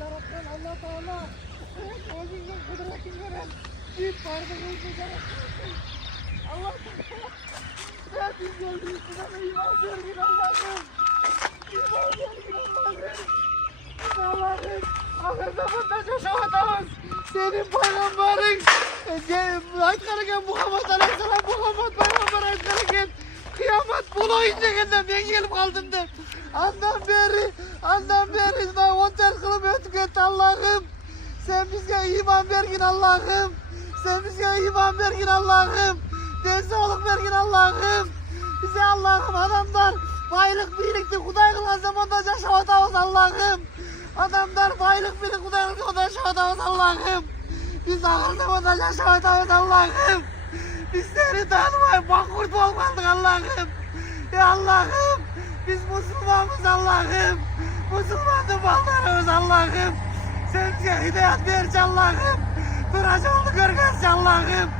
yaratkan Allah Teala özünün kudretini veren bir varlığınızı yaratmışsın. Allah Teala sen biz gördüğünüz sana iman vergin Allah'ım. İman vergin Allah'ım. Allah'ım ahir zamanda yaşamadığımız senin peygamberin aytlarken Muhammed Aleyhisselam Muhammed peygamber aytlarken kıyamet bulayınca geldim ben gelip kaldım der. Andan beri daha 10 kılıp ötüp etti Allah'ım. Sen bize iman vergin Allah'ım. Sen bize iman vergin Allah'ım. Denizlik vergin Allah'ım. Bize Allah'ım adamlar baylık birlikte Kuday kılan zamanda yaşamadığımız Allah'ım. Adamlar baylık birlikte Kuday kılan yaşamadığımız Allah'ım. Biz ahir zamanda yaşamadığımız Allah'ım. Biz seni tanımayıp bakurt olmadık Allah'ım. Ya Allah'ım biz Müslümanız Allah'ım. Müslümanın ballarımız Allah'ım. Sen bize hidayet ver Allah'ım. Duracalı görgez Allah'ım.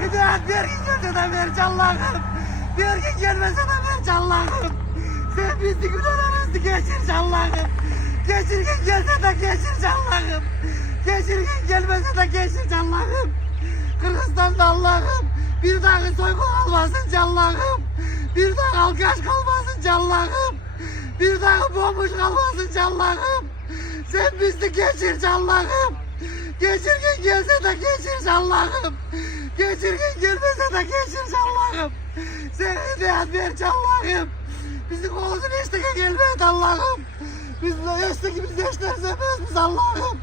Hidayet vergin de ver Allah'ım. Vergin gelmese de ver Allah'ım. Sen bizi günahlarımızı geçir Allah'ım. Geçirgin gelse de geçir Allah'ım. Geçirgin gelmese de geçir Allah'ım. Kırgızistan'da Allah'ım. Bir daha soygun kalmasın Allah'ım. Bir daha alkaş kalmasın Allah'ım. Bir daha bomboş kalmasın Allah'ım. Sen bizi geçir Allah'ım. Geçirgin gelse de geçir Allah'ım. Geçirgin gelmese de geçir Allah'ım. Sen hidayet ver Allah'ım. Bizi koluzun eşliğe gelmedi Allah'ım. Biz eşlerse biz Allah'ım.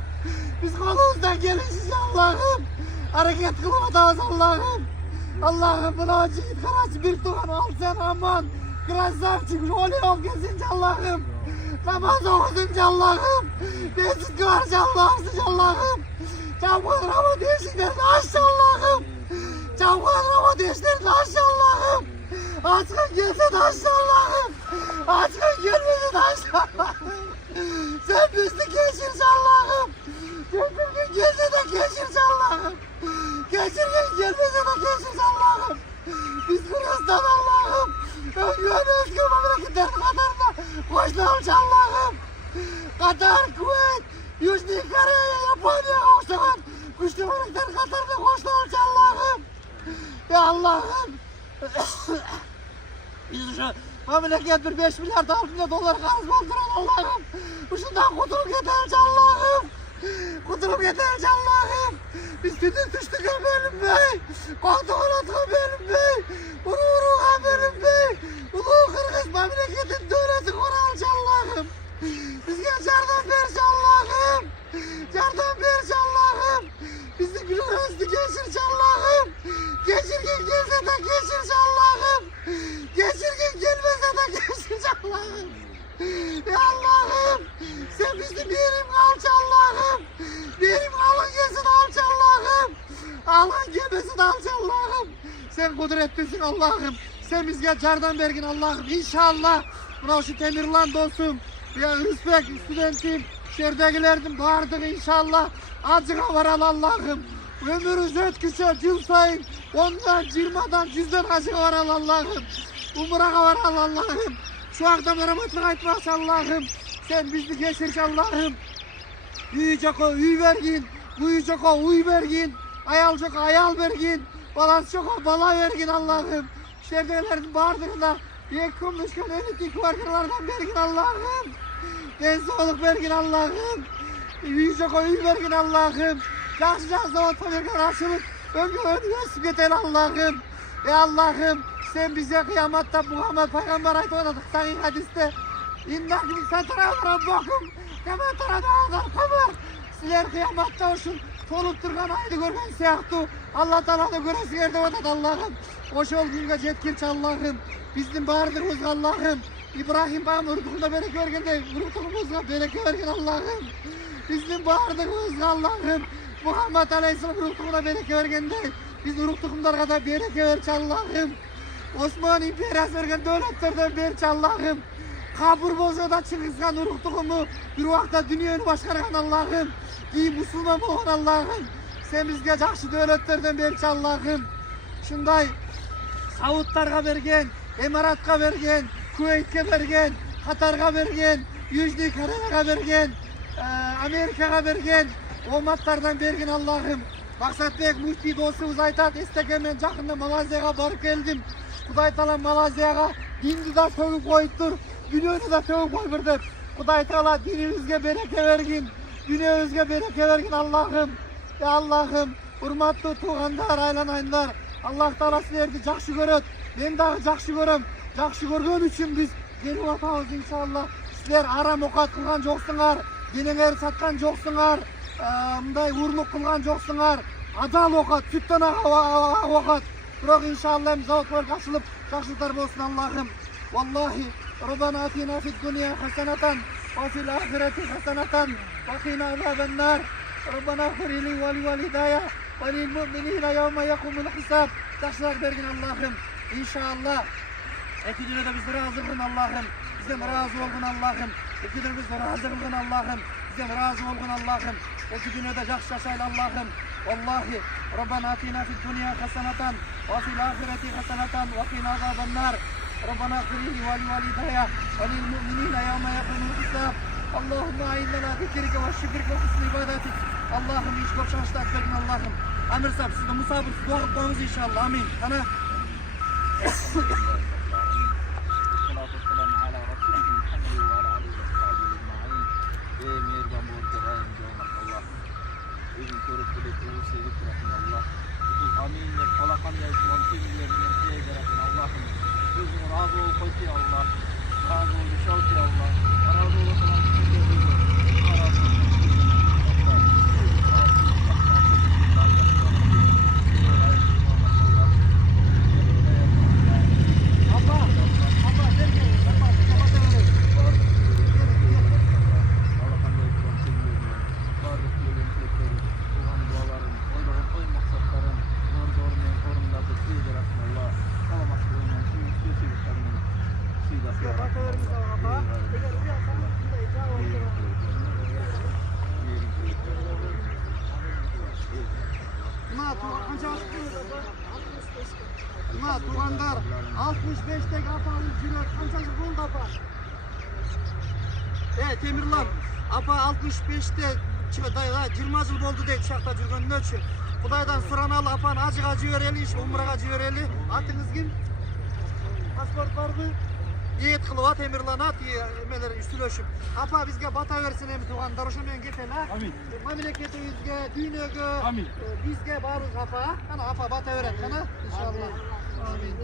Biz kolumuzdan gelişiz Allah'ım. Hareket kılmadığımız Allah'ım. Allah'ım buna acıyı karaç bir tuğan al sen aman. Kıraçlar çıkmış olay ol kesince Allah'ım. Namaz okudunca Allah'ım. Mescid güvarca Allah'ımsın Allah'ım. Çabuklar ama değişiklerini aç Allah'ım. Çabuklar ama değişiklerini aç Allah'ım. Açkın gelse de aç Allah'ım. Açkın gelmese de aç Allah'ım. Sen bizi geçir Allah'ım. Geçirgin gelse de geçir Allah'ım. Geçirgin gelmese de geçir Allah'ım. Biz Kırgızistan Allah'ım. Özgür memleketlerin kadarında koşulmuş Allah'ım. Katar, Kuveyt, Yüzlü Kore'ye, Japonya'ya okşayan güçlü memleketlerin kadarında koşulmuş Allah'ım. Ya Allah'ım. Biz şu memleket bir 5 milyar dolar karız baldıran Allah'ım. Şundan kurtulup yeter Allah'ım. Kurtulup yeter Allah'ım. Biz tütün düştük Emelim Bey. Kaldık Emelim Bey. Ulu Emelim Bey. Ulu Kırgız memleketin devleti koral Allah'ım. Bizge yardım ver Allah'ım. Yardım ver Allah'ım. Bizi günahımızı geçir Allah'ım. Geçirgin gelse de geçir Allah'ım. Geçirgin gelmese de geçir Allah'ım. Ya Allah'ım sen bizi birim alç Allah'ım. Birim alın gelsin alç Allah'ım. Alın gelmesin alç Allah'ım. Sen kudretlisin Allah'ım. Sen bizge yardım vergin Allah'ım. İnşallah buna şu Temirlan dostum. Ya Rüspek studentim. Şerdegilerdim bağırdık inşallah. Acığa varal Allah'ım. Ömrünüz ötküse yıl sayın. Ondan 20'dan 100'den acığa varal Allah'ım. Umurağa varal Allah'ım. Şu akşamlara mutlu etmez Allah'ım. Sen bizi geçir Allah'ım. Büyüyecek o üy vergin. Büyüyecek o uy vergin. Ayalcak ayal vergin. Balancak o bala vergin Allah'ım. Şerdegilerin bağırdığında yekum düşken elitik vargılardan vergin Allah'ım. Denizlik vergin Allah'ım. Büyüyecek o üy vergin Allah'ım. Yaşayacağız zaman vergin açılıp önüne sügetel Allah'ım. Ya Allah'ım. Sen bize kıyamatta Muhammed Peygamber ayet oynadık sahih hadiste. İnnâkim satırâlara bakım. Hemen tarada ağlar kamar. Sizler kıyamatta olsun. Tolup durgan aydı görgen siyahtı. Allah Teala'da göresi yerde oynadı Allah'ım. Hoş ol günge cetkirç Allah'ım. Bizim bağırdığımız Allah'ım. İbrahim bağım ırdıkında bereke vergen de ırdıkımızga bereke vergen Allah'ım. Bizim bağırdığımız Allah'ım. Muhammed Aleyhisselam ırdıkına bereke vergen de biz ırdıkımlar kadar bereke verç Allah'ım. Osman İmperiyası vergen devletlerden berç Allah'ım. Kabur bozada çıkışkan ırıktıkımı bir vakta dünyanı başkaran Allah'ım. İyi Müslüman olan Allah'ım. Sen bizge jakşı devletlerden berç Allah'ım. Şunday Saudlarga bergen, Emiratga bergen, Kuveyt'e bergen, Katarga bergen, Yüzlü Kore'ye bergen. Amerika'ya bergen, omatlardan bergin Allah'ım. Maksatbek müfti dostumuz aytat, istekemen жақында Malazya'ya barıp geldim. Kuday taala Malazya'ya dindi da tövüp koyuptur, dünyonu da tövüp koyuptur. Kuday taala dinimizge bereke vergin, dünyamızga bereke vergin Allah'ım. Ya Allah'ım, hurmatlı tuğandar, aylanayınlar. Allah taala sizlerdi жақсы көрөт. Men dagы жақсы көрөm. Жақсы көргөн үчүн биz gelip atабыз inşallah. Sizler aram okat kılgan жоқсыңар, денеңерди саткан жоқсыңар, мындай урлук кылган жоқсыңар. Адал оkat, sütten okat. Бирок inşallah заводlar açılıp жақсылыктар болсун Allah'ım. Vallahi Rabbana atina fid dunya hasanatan ve fil ahireti hasanatan ve qina azabennar. Rabbana ighfir li ve li validayya ve lil mu'minina yevme yekumul hisab. Жақсылык bergin Allah'ım. İnşallah. Eki dünyada bizlere razı kılın Allah'ım. Bizden razı olgun Allah'ım. Eki dünyada bizlere razı kılın Allah'ım. Bizden razı olgun Allah'ım. Eki dünyada жақсы yaşayın Allah'ım. Vallahi Rabbana atina fid dunya hasanatan ve fil ahireti hasanatan ve qina azabennar. Rabbana ighfir li ve li validayya ve lil mu'minina yevme yekumul hisab. Allahümme a'innena zikrike ve şükrike ve husnü ibadetik. Allah'ım iş çok şanslar verin Allah'ım. Amir sahib siz de musabırsız dua kılmanız inşallah. Amin. Ana. Amin. Kalakanlar için sevgilerini size yaratın Allah'ım. Özün razı ol koy Allah. Razı ol şov ki Allah. Razı ol sana razı ol. Tuğandar 65'teki apa'nın cürek kaçacı buldu apa? Temirlan apa 65'te 20 yıl oldu deyip şakta жүргөнүн ölçü. Kudaydan suranalı apan acıga jibireli, iş umraga jibireli. Atınız kim? Pasport var mı? Niyet kılıp at Temirlan at, emeler üstüleşip. Apa bizge bata versin emi tuğandar, oşo men ketel ha? Amin. Memleketimizge, dünyege, Amin. bizge barız apa. Kana apa bata öğret kana inşallah. Amin.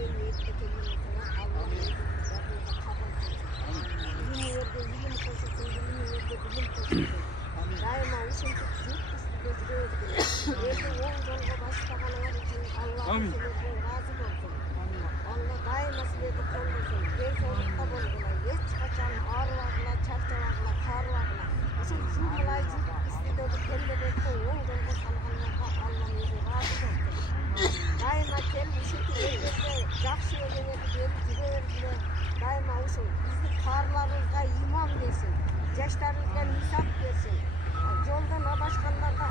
Amin. Allah daima sizlerdi korusun. Densolukta bolgula, hiç kaçan ağrılarla, çarçalarla, karlarla. Şu cümlelayıcı istediği kendilerde oğul dolgu salganlarga Allah özü razı olsun. Daima kendi şekilde жақсы öğrenedi berip жүре daima uşul bizni karlarımızga imam versin. Yaşlarımızga misap versin. Yoldan adaşkanlarga